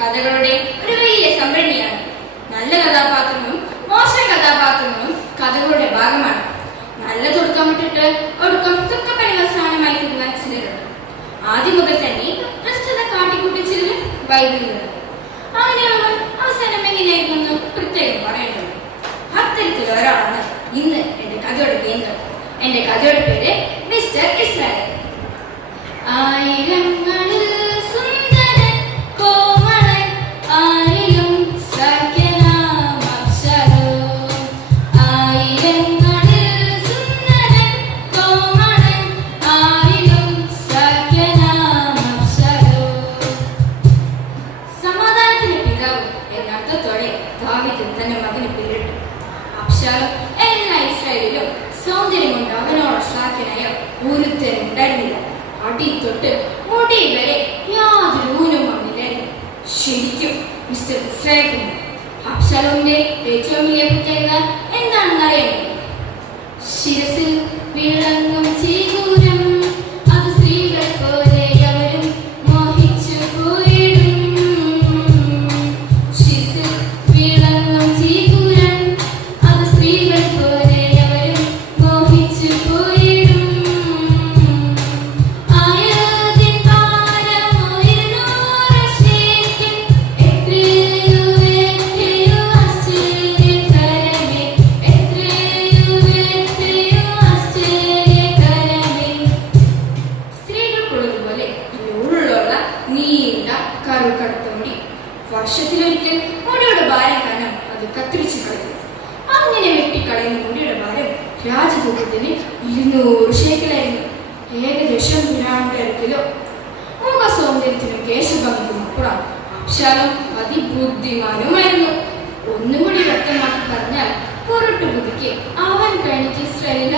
കഥകളുടെ ഒരു വലിയ സംഭരണിയാണ് നല്ല കഥാപാത്രങ്ങളും മോശം കഥാപാത്രങ്ങളും കഥകളുടെ ഭാഗമാണ്. നല്ല തുടക്കം വിട്ടിട്ട് ഒടുക്കം ദുഃഖപരിവസാനമായി തീരുവാൻ ചിലരുണ്ട്. ആദ്യം മുതൽ തന്നെ പ്രസ്തുത കാട്ടിക്കൂട്ടിച്ചില്ല ബൈബിളിലുണ്ട്. അങ്ങനെയുള്ളവർ അവസാനം എങ്ങനെയായിരുന്നു പ്രത്യേകം പറയേണ്ടത് അത്തരത്തിലൊരാളാണ് ഇന്ന് എന്റെ കഥയുടെ കേന്ദ്രം. എന്റെ കഥയുടെ പേര് മിസ്റ്റർ അടി തൊട്ട് മുടി വരെ യാതൊരു ഊനമില്ലായിരുന്നു ശരിക്കും മിസ്റ്റർ ഇസ്രായേൽ അബ്ശാലോമിന്റെ ഏറ്റവും വലിയ പ്രത്യേകത ശിരസിൽ വിളങ്ങും രാജദൂതത്തിന് ഇരുന്നൂറ് ശേഖലായിരുന്നു. ഏകദേശം രണ്ടര കിലോ മുഖ സൗന്ദര്യത്തിനും കേശഭംഗിക്കും അപ്പുറം അക്ഷരം അതിബുദ്ധിമാനുമായിരുന്നു. ഒന്നുകൂടി വ്യക്തമാക്കി പറഞ്ഞാൽ പുറട്ടു അവൻ കഴിഞ്ഞിട്ട് ഇസ്രായേലിൽ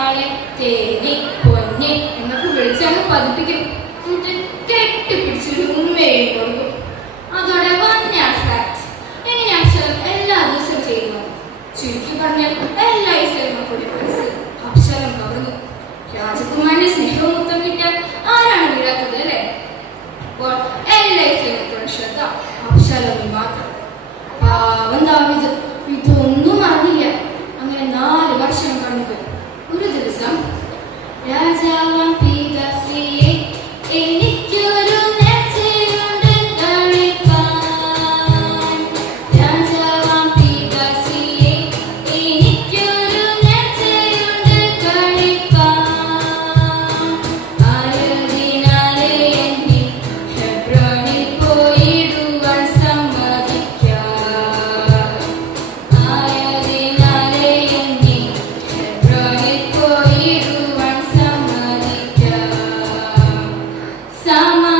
ആളെ തേനി പൊന്നെ എന്നൊക്കെ വിളിച്ചങ്ങ് പതിപ്പിക്കും. എന്നിട്ട് കെട്ടിപ്പിടിച്ചൊരു ഉമ്മയെ കൊടുക്കും. അതോടെ വന്നയാണ് ഫാക്ട് എങ്ങനെ അബ്ശാലോം എല്ലാ ദിവസവും ചെയ്യുന്നു. ചുരുക്കി പറഞ്ഞാൽ എല്ലാ ഇസ്രായേൽ കൂടി മനസ്സിൽ അബ്ശാലോം കവർന്നു. രാജകുമാരന്റെ സ്നേഹമുത്തം കിട്ടാൻ ആരാണ് വീഴാത്തത് അല്ലേ? അപ്പോൾ എല്ലാ ഇസ്രായേലത്തോടും ശ്രദ്ധ അങ്ങനെ നാല് വർഷം 大家 Sama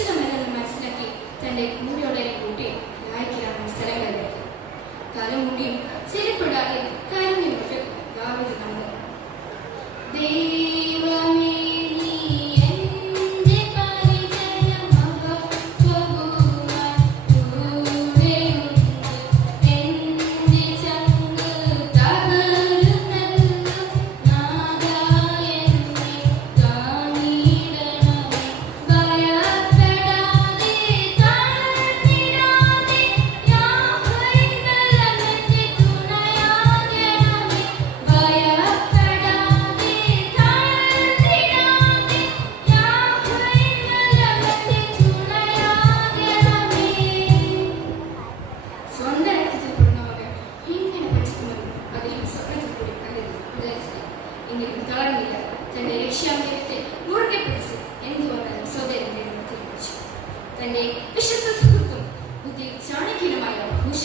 സുരക്ഷിതമല്ലെന്ന് മനസ്സിലാക്കി തന്റെ കൂടെയുള്ളവരെ കൂട്ടി നായിക്കയാണ് മത്സരങ്ങളിൽ തലമുടിയും കൂടിയും ചെരിപ്പിടാതെ കരഞ്ഞുകൊണ്ട് ഗാവിൽ നടന്നു ദേവി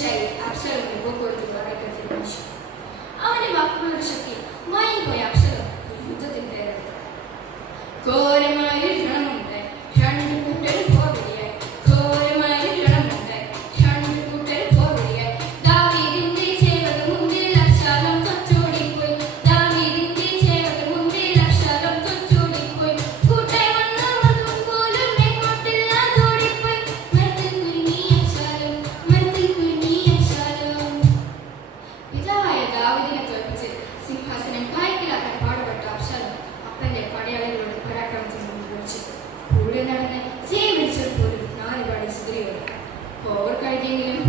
consegue absorver o corpo എവിടെയെങ്കിലും